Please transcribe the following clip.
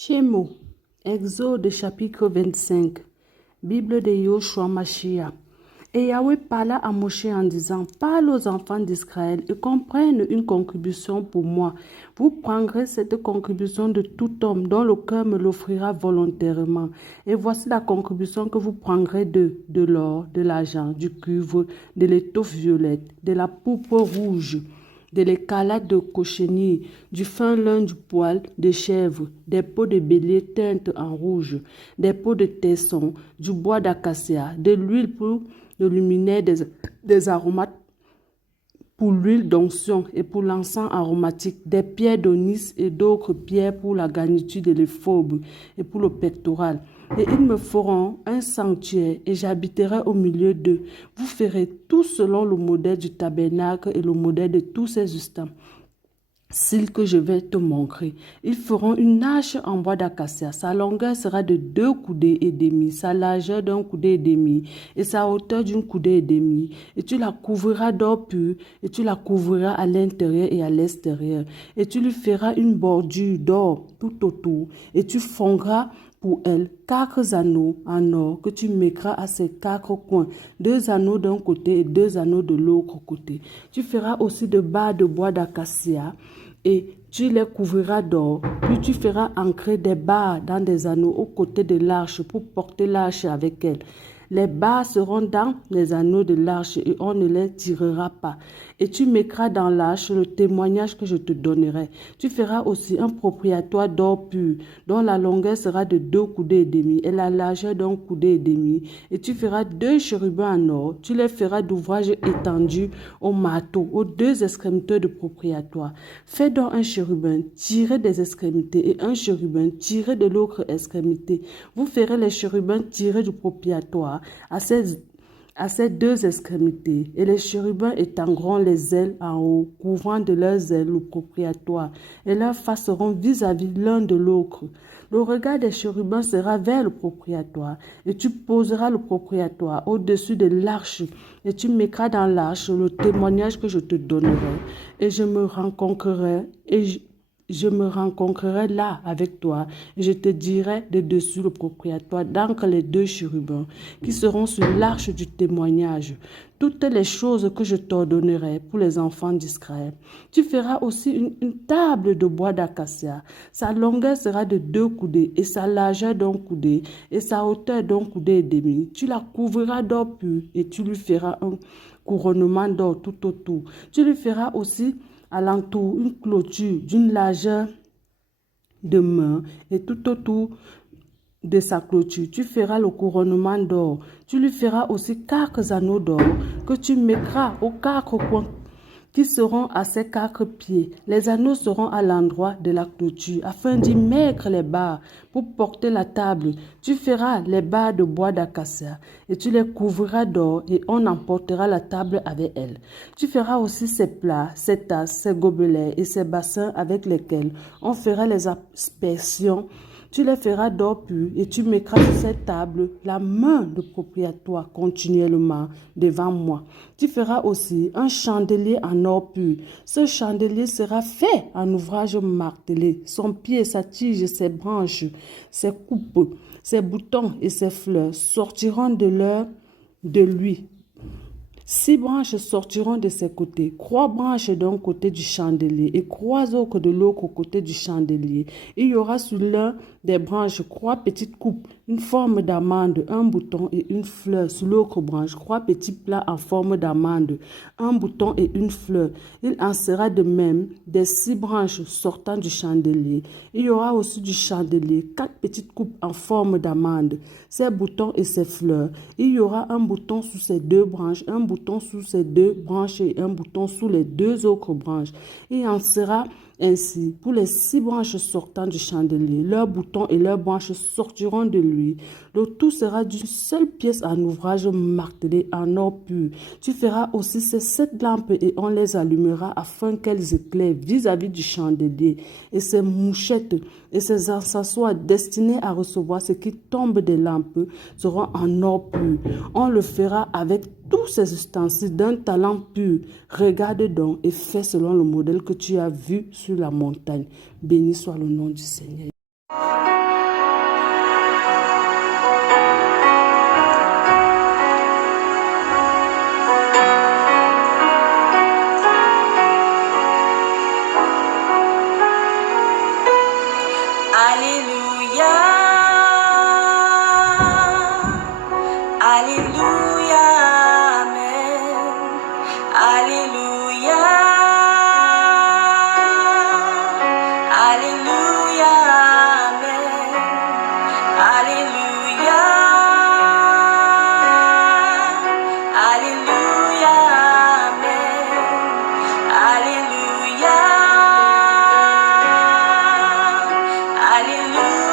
Shemo, Exode chapitre 25, Bible de Yoshua Mashiach. Et Yahweh parla à Moshe en disant, parle aux enfants d'Israël et qu'on prenne une contribution pour moi. Vous prendrez cette contribution de tout homme dont le cœur me l'offrira volontairement. Et voici la contribution que vous prendrez de l'or, de l'argent, du cuivre, de l'étoffe violette, de la pourpre rouge, de l'écarlate de cochenille, du fin lin du poil de chèvre, des peaux de bélier teintes en rouge, des peaux de tesson, du bois d'acacia, de l'huile pour le luminaire, des aromates pour l'huile d'onction et pour l'encens aromatique, des pierres d'onyx et d'autres pierres pour la garniture de l'éphobe et pour le pectoral. Et ils me feront un sanctuaire et j'habiterai au milieu d'eux. Vous ferez tout selon le modèle du tabernacle et le modèle de tous ses ustensiles que je vais te montrer. Ils feront une arche en bois d'acacia. Sa longueur sera de 2 coudées et demi, sa largeur d'un coudé et demi, et sa hauteur d'une coudée et demi. Et tu la couvriras d'or pur, et tu la couvriras à l'intérieur et à l'extérieur. Et tu lui feras une bordure d'or tout autour, et tu fondras pour elle 4 anneaux en or que tu mettras à ses 4 coins, 2 anneaux d'un côté et 2 anneaux de l'autre côté. Tu feras aussi de barres de bois d'acacia et tu les couvriras d'or. Puis tu feras ancrer des barres dans des anneaux aux côtés de l'arche pour porter l'arche avec elle. Les barres seront dans les anneaux de l'arche et on ne les tirera pas. Et tu mettras dans l'arche le témoignage que je te donnerai. Tu feras aussi un propriatoire d'or pur, dont la longueur sera de 2 coudées et demi et la largeur d'un coudé et demi. Et tu feras 2 chérubins en or. Tu les feras d'ouvrage étendu au marteau, aux 2 extrémités de propriatoire. Fais donc un chérubin tiré des extrémités et un chérubin tiré de l'autre extrémité. Vous ferez les chérubins tirés du propriatoire à ces 2 extrémités, et les chérubins étendront les ailes en haut, couvrant de leurs ailes le propriatoire, et leurs faces seront vis-à-vis l'un de l'autre. Le regard des chérubins sera vers le propriatoire, et tu poseras le propriatoire au-dessus de l'arche, et tu mettras dans l'arche le témoignage que je te donnerai, et je me rencontrerai là avec toi, et je te dirai de dessus le propriatoire d'entre les 2 chérubins qui seront sur l'arche du témoignage, toutes les choses que je t'ordonnerai pour les enfants d'Israël. Tu feras aussi une table de bois d'acacia. Sa longueur sera de 2 coudées et sa largeur d'un coudé et sa hauteur d'un coudé et demi. Tu la couvriras d'or pur et tu lui feras un couronnement d'or tout autour. Tu lui feras aussi alentour une clôture d'une largeur de main et tout autour de sa clôture. Tu feras le couronnement d'or. Tu lui feras aussi 4 anneaux d'or que tu mettras aux 4 coins qui seront à ses 4 pieds. Les anneaux seront à l'endroit de la clôture, afin d'y mettre les barres pour porter la table. Tu feras les barres de bois d'acacia et tu les couvriras d'or et on emportera la table avec elle. Tu feras aussi ses plats, ses tasses, ses gobelets et ses bassins avec lesquels on fera les aspersions. Tu les feras d'or pur et tu mettras sur cette table la main de propriatoire continuellement devant moi. Tu feras aussi un chandelier en or pur. Ce chandelier sera fait en ouvrage martelé. Son pied, sa tige, ses branches, ses coupes, ses boutons et ses fleurs sortiront de lui. 6 branches sortiront de ses côtés, 3 branches d'un côté du chandelier et 3 autres de l'autre côté du chandelier. Il y aura sur l'un des branches 3 petites coupes, une forme d'amande, un bouton et une fleur. Sur l'autre branche, 3 petits plats en forme d'amande, un bouton et une fleur. Il en sera de même des 6 branches sortant du chandelier. Il y aura aussi du chandelier 4 petites coupes en forme d'amande, ses boutons et ses fleurs. Il y aura un bouton sous ces 2 branches, un bouton sous ces 2 branches et un bouton sous les 2 autres branches. Il en sera ainsi pour les 6 branches sortant du chandelier. Leurs boutons et leurs branches sortiront de lui. Le tout sera d'une seule pièce en ouvrage martelé en or pur. Tu feras aussi ces 7 lampes et on les allumera afin qu'elles éclairent vis-à-vis du chandelier. Et ces mouchettes et ces accessoires destinés à recevoir ce qui tombe des lampes seront en or pur. On le fera avec tous ces ustensiles d'un talent pur. Regarde donc et fais selon le modèle que tu as vu sur la montagne. Béni soit le nom du Seigneur. Alléluia. Alléluia. Amen. Alléluia. Alléluia. Amen. Alléluia. Alléluia. Amen. Alléluia. Alléluia.